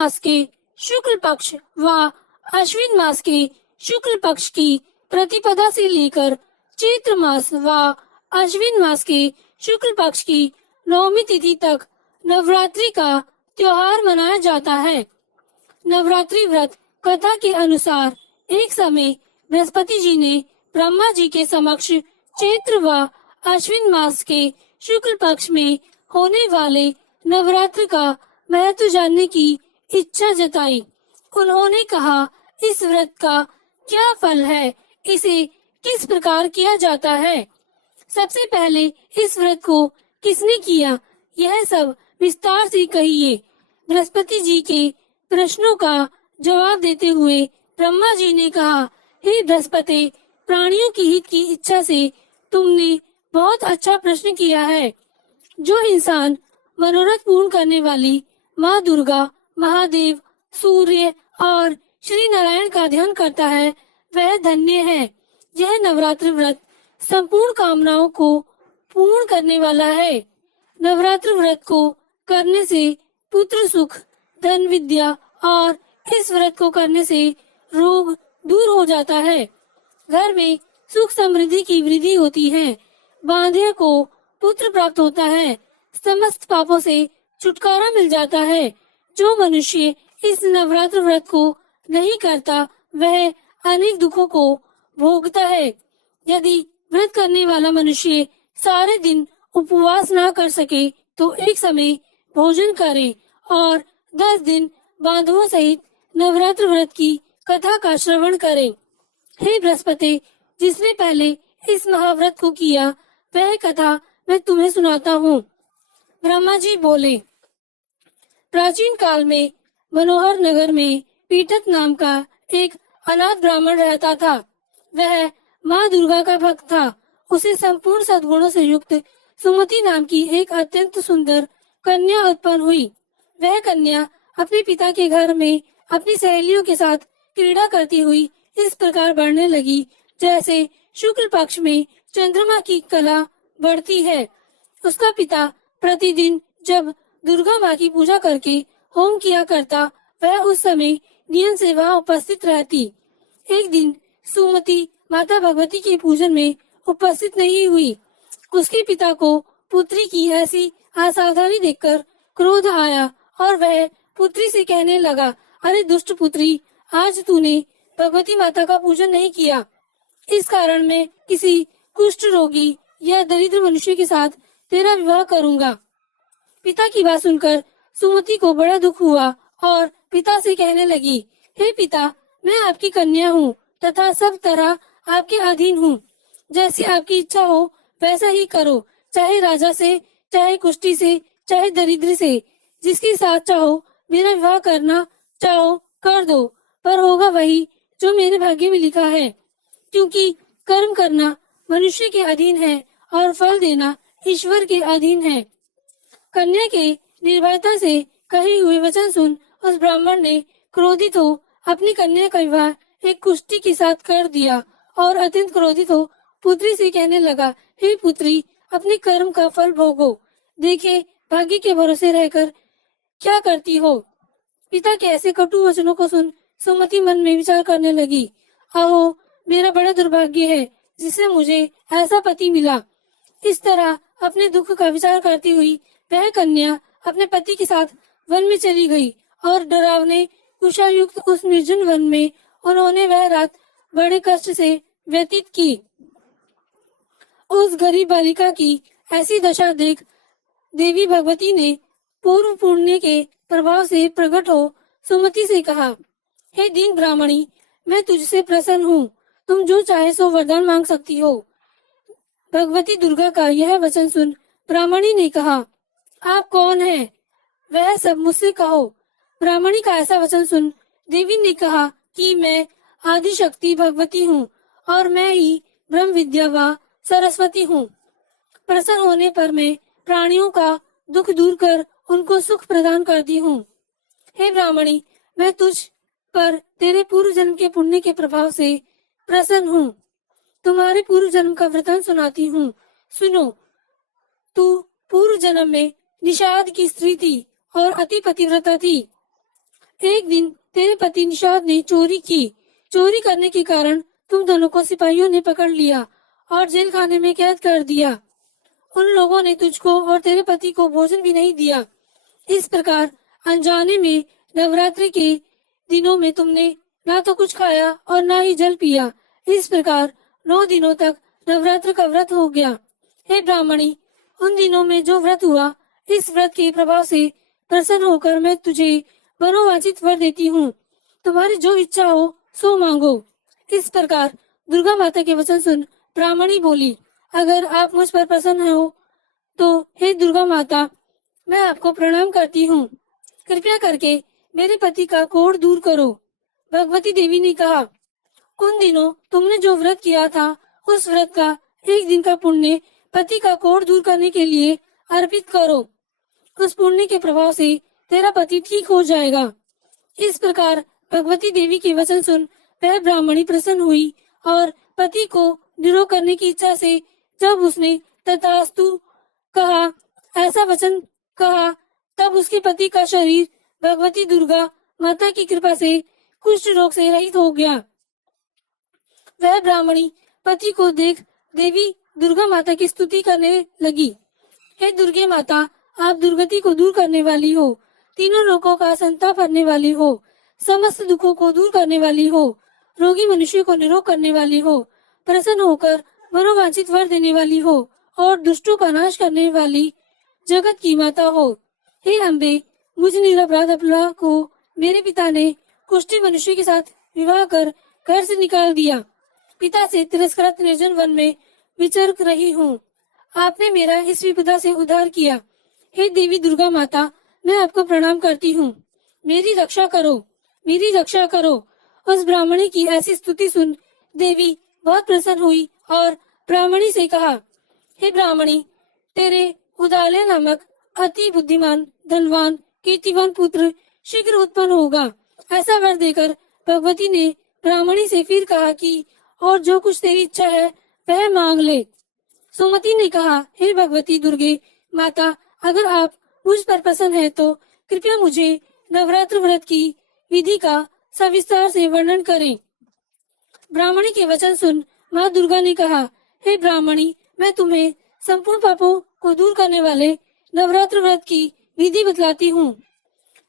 मास के शुक्ल पक्ष व अश्विन मास के शुक्ल पक्ष की प्रतिपदा से लेकर चैत्र मास व अश्विन मास के शुक्ल पक्ष की 9वीं तिथि तक नवरात्रि का त्योहार मनाया जाता है। नवरात्रि व्रत कथा के अनुसार एक समय बृहस्पति जी ने ब्रह्मा जी के समक्ष चैत्र व अश्विन मास के शुक्ल पक्ष में होने वाले नवरात्र का महत्व जानने की इच्छा जताई। उन्होंने कहा, इस व्रत का क्या फल है, इसे किस प्रकार किया जाता है, सबसे पहले इस व्रत को किसने किया, यह सब विस्तार से कहिए। बृहस्पति जी के प्रश्नों का जवाब देते हुए ब्रह्मा जी ने कहा, हे बृहस्पति, प्राणियों की हित की इच्छा से तुमने बहुत अच्छा प्रश्न किया है। जो इंसान मनोरथ पूर्ण करने वाली माँ दुर्गा, महादेव, सूर्य और श्री नारायण का ध्यान करता है, वह धन्य है। यह नवरात्र व्रत संपूर्ण कामनाओं को पूर्ण करने वाला है। नवरात्र व्रत को करने से पुत्र सुख, धन, विद्या और इस व्रत को करने से रोग दूर हो जाता है। घर में सुख समृद्धि की वृद्धि होती है। बांधे को पुत्र प्राप्त होता है। समस्त पापों से छुटकारा मिल जाता है। जो मनुष्य इस नवरात्र व्रत को नहीं करता, वह अनेक दुखों को भोगता है। यदि व्रत करने वाला मनुष्य सारे दिन उपवास ना कर सके, तो एक समय भोजन करे और 10 दिन बांधवों सहित नवरात्र व्रत की कथा का श्रवण करे। हे बृहस्पति, जिसने पहले इस महाव्रत को किया, वह कथा मैं तुम्हें सुनाता हूँ। ब्रह्मा जी बोले, प्राचीन काल में मनोहर नगर में पीटक नाम का एक अनाथ ब्राह्मण रहता था। वह माँ दुर्गा का भक्त था। उसे संपूर्ण सद्गुणों से युक्त सुमति नाम की एक अत्यंत सुंदर कन्या उत्पन्न हुई। वह कन्या अपने पिता के घर में अपनी सहेलियों के साथ क्रीड़ा करती हुई इस प्रकार बढ़ने लगी, जैसे शुक्ल पक्ष में चंद्रमा की कला बढ़ती है। उसका पिता प्रतिदिन जब दुर्गा माँ की पूजा करके होम किया करता, वह उस समय नियम से वहाँ उपस्थित रहती। एक दिन सुमति माता भगवती के पूजन में उपस्थित नहीं हुई। उसके पिता को पुत्री की ऐसी असावधानी देखकर क्रोध आया और वह पुत्री से कहने लगा, अरे दुष्ट पुत्री, आज तूने भगवती माता का पूजन नहीं किया। इस कारण मैं किसी कुष्ठ रोगी या दरिद्र मनुष्य के साथ तेरा विवाह करूंगा। पिता की बात सुनकर सुमति को बड़ा दुख हुआ और पिता से कहने लगी, हे पिता, मैं आपकी कन्या हूँ तथा सब तरह आपके अधीन हूँ। जैसी आपकी इच्छा हो वैसा ही करो, चाहे राजा से, चाहे कुष्ठी से, चाहे दरिद्र से, जिसके साथ चाहो मेरा विवाह करना चाहो कर दो, पर होगा वही जो मेरे भाग्य में लिखा है। क्योंकि कर्म करना मनुष्य के अधीन है और फल देना ईश्वर के अधीन है। कन्या के निर्भयता से कहे हुए वचन सुन उस ब्राह्मण ने क्रोधित हो अपनी कन्या का विवाह एक कुष्ठी के साथ कर दिया और अत्यंत क्रोधित हो पुत्री से कहने लगा, हे पुत्री, अपने कर्म का फल भोगो। देखे भाग्य के भरोसे रहकर क्या करती हो। पिता के ऐसे कटु वचनों को सुन सुमति मन में विचार करने लगी, आहो, मेरा बड़ा दुर्भाग्य है जिससे मुझे ऐसा पति मिला। इस तरह अपने दुख का विचार करती हुई वह कन्या अपने पति के साथ वन में चली गई और डरावने कुशायुक्त उस निर्जन वन में उन्होंने वह रात बड़े कष्ट से व्यतीत की। उस गरीब बालिका की ऐसी दशा देख देवी भगवती ने पूर्व पुण्य के प्रभाव से प्रकट हो सुमति से कहा, हे दीन ब्राह्मणी, मैं तुझसे प्रसन्न हूँ। तुम जो चाहे सो वरदान मांग सकती हो। भगवती दुर्गा का यह वचन सुन ब्राह्मणी ने कहा, आप कौन हैं? वह सब मुझसे कहो। ब्राह्मणी का ऐसा वचन सुन देवी ने कहा कि मैं आदि शक्ति भगवती हूँ और मैं ही ब्रह्म विद्या व सरस्वती हूँ। प्रसन्न होने पर मैं प्राणियों का दुख दूर कर उनको सुख प्रदान करती हूँ। हे ब्राह्मणी, मैं तुझ पर तेरे पूर्व जन्म के पुण्य के प्रभाव से प्रसन्न हूँ। तुम्हारे पूर्व जन्म का वृतांत सुनाती हूँ, सुनो। तू पूर्व जन्म में निषाद की स्त्री थी और अति पतिव्रता थी। एक दिन तेरे पति निषाद ने चोरी की। चोरी करने के कारण तुम दोनों को सिपाहियों ने पकड़ लिया और जेल खाने में कैद कर दिया। उन लोगों ने तुझको और तेरे पति को भोजन भी नहीं दिया। इस प्रकार अनजाने में नवरात्रि के दिनों में तुमने ना तो कुछ खाया और ना ही जल पिया। इस प्रकार 9 दिनों तक नवरात्र का व्रत हो गया। हे ब्राह्मणी, उन दिनों में जो व्रत हुआ, इस व्रत के प्रभाव से प्रसन्न होकर मैं तुझे मनोवांछित वर देती हूँ। तुम्हारी जो इच्छा हो सो मांगो। इस प्रकार दुर्गा माता के वचन सुन ब्राह्मणी बोली, अगर आप मुझ पर प्रसन्न हो तो हे दुर्गा माता, मैं आपको प्रणाम करती हूँ। कृपया करके मेरे पति का कोढ़ दूर करो। भगवती देवी ने कहा, उन दिनों तुमने जो व्रत किया था, उस व्रत का एक दिन का पुण्य पति का कोढ़ दूर करने के लिए अर्पित करो। उस पुण्य के प्रभाव से तेरा पति ठीक हो जाएगा। इस प्रकार भगवती देवी के वचन सुन वह ब्राह्मणी प्रसन्न हुई और पति को निरोग करने की इच्छा से जब उसने तथास्तु कहा, ऐसा वचन कहा, तब उसके पति का शरीर भगवती दुर्गा माता की कृपा से कुष्ठ रोग से रहित हो गया। वह ब्राह्मणी पति को देख देवी दुर्गा माता की स्तुति करने लगी। हे दुर्गे माता, आप दुर्गति को दूर करने वाली हो, तीनों लोगों का संताप करने वाली हो, समस्त दुखों को दूर करने वाली हो, रोगी मनुष्य को निरोग करने वाली हो, प्रसन्न होकर मनोवांछित वर देने वाली हो और दुष्टों का नाश करने वाली जगत की माता हो। हे अम्बे, मुझ निरपराध अबला को मेरे पिता ने कुष्ठी मनुष्य के साथ विवाह कर घर से निकाल दिया। पिता से तिरस्कृत निर्जन वन में विचर रही हूँ। आपने मेरा इस विपदा से उद्धार किया। हे देवी दुर्गा माता, मैं आपको प्रणाम करती हूँ। मेरी रक्षा करो, मेरी रक्षा करो। उस ब्राह्मणी की ऐसी स्तुति सुन देवी बहुत प्रसन्न हुई और ब्राह्मणी से कहा, हे ब्राह्मणी, तेरे उदालय नामक अति बुद्धिमान, धनवान, कीर्तिवान पुत्र शीघ्र उत्पन्न होगा। ऐसा वर देकर भगवती ने ब्राह्मणी से फिर कहा कि और जो कुछ तेरी इच्छा है वह मांग ले। सुमति ने कहा, हे भगवती दुर्गे माता, अगर आप मुझ पर प्रसन्न है तो कृपया मुझे नवरात्र व्रत की विधि का सविस्तार से वर्णन करें। ब्राह्मणी के वचन सुन माँ दुर्गा ने कहा, हे ब्राह्मणी, मैं तुम्हें संपूर्ण पापों को दूर करने वाले नवरात्र व्रत की विधि बतलाती हूँ।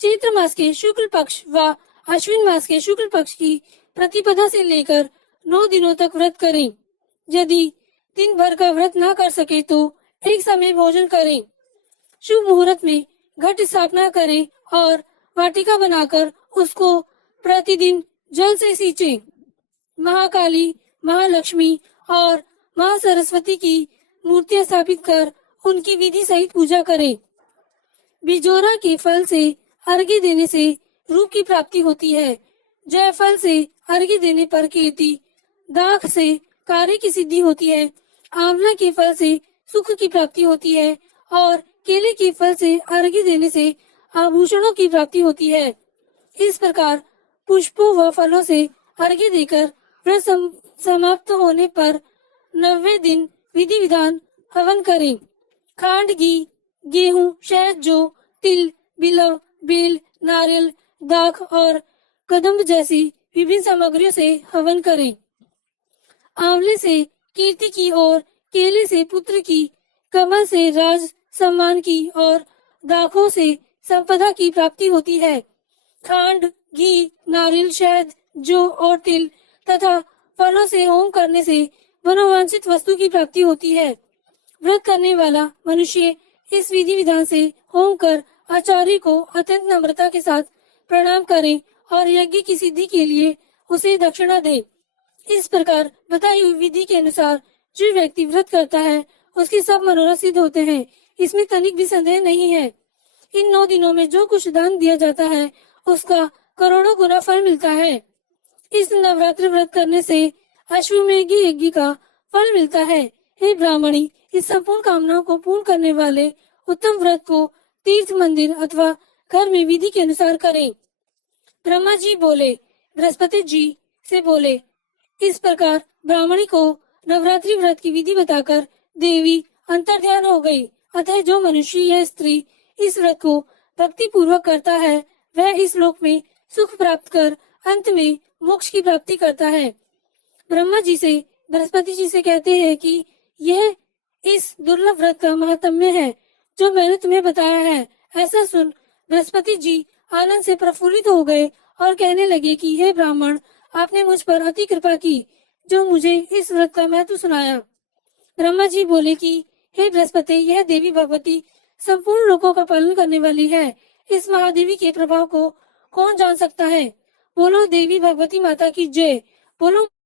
चैत्र मास के शुक्ल पक्ष व अश्विन मास के शुक्ल पक्ष की प्रतिपदा से लेकर 9 दिनों तक व्रत करें। यदि दिन भर का व्रत न कर सके तो एक समय भोजन करें। शुभ मुहूर्त में घट स्थापना करें और वाटिका बनाकर उसको प्रतिदिन जल से सींचें। महाकाली, महालक्ष्मी और माँ सरस्वती की मूर्तियां स्थापित कर उनकी विधि सहित पूजा करें। बिजोरा के फल से अर्घ्य देने से रूप की प्राप्ति होती है। जयफल से अर्घ्य देने पर कीर्ति, दाख से कार्य की सिद्धि होती है, आंवला के फल से सुख की प्राप्ति होती है और केले के फल से अर्घ्य देने से आभूषणों की प्राप्ति होती है। इस प्रकार पुष्पों व फलों से अर्घ्य देकर व्रत समाप्त होने पर 90वें दिन विधि विधान हवन करें। खांड, घी, गेहूं, शहद, जौ, तिल, बिलव, बेल, नारियल, दाख और कदम्ब जैसी विभिन्न सामग्रियों से हवन करें। आंवले से कीर्ति की और केले से पुत्र की, कमल से राज सम्मान की और दाखों से संपदा की प्राप्ति होती है। खांड, घी, नारियल, शहद, जौ और तिल तथा फलों से होम करने से मनोवांछित वस्तु की प्राप्ति होती है। व्रत करने वाला मनुष्य इस विधि विधान से होम कर आचार्य को अत्यंत नम्रता के साथ प्रणाम करे और यज्ञ की सिद्धि के लिए उसे दक्षिणा दे। इस प्रकार बताई हुई विधि के अनुसार जो व्यक्ति व्रत करता है उसके सब मनोरथ सिद्ध होते हैं। इसमें तनिक भी संदेह नहीं है। इन 9 दिनों में जो कुछ दान दिया जाता है उसका करोड़ों गुना फल मिलता है। इस नवरात्र व्रत करने से अश्वमेघ यज्ञ का फल मिलता है। हे ब्राह्मणी, इस संपूर्ण कामनाओं को पूर्ण करने वाले उत्तम व्रत को तीर्थ, मंदिर अथवा घर में विधि के अनुसार करें। ब्रह्मा जी बोले, बृहस्पति जी से बोले। इस प्रकार ब्राह्मणी को नवरात्रि व्रत की विधि बताकर देवी अंतर्ध्यान हो गई। अतः जो मनुष्य या स्त्री इस व्रत को भक्ति पूर्वक करता है वह इस लोक में सुख प्राप्त कर अंत में मोक्ष की प्राप्ति करता है। ब्रह्मा जी से बृहस्पति जी से कहते हैं कि यह इस दुर्लभ व्रत का महात्म्य है जो मैंने तुम्हें बताया है। ऐसा सुन बृहस्पति जी आनंद से प्रफुल्लित हो गए और कहने लगे कि हे ब्राह्मण, आपने मुझ पर अति कृपा की जो मुझे इस व्रत का महत्व सुनाया। ब्रह्मा जी बोले कि हे बृहस्पति, यह देवी भगवती संपूर्ण लोकों का पालन करने वाली है। इस महादेवी के प्रभाव को कौन जान सकता है। बोलो देवी भगवती माता की जय। बोलो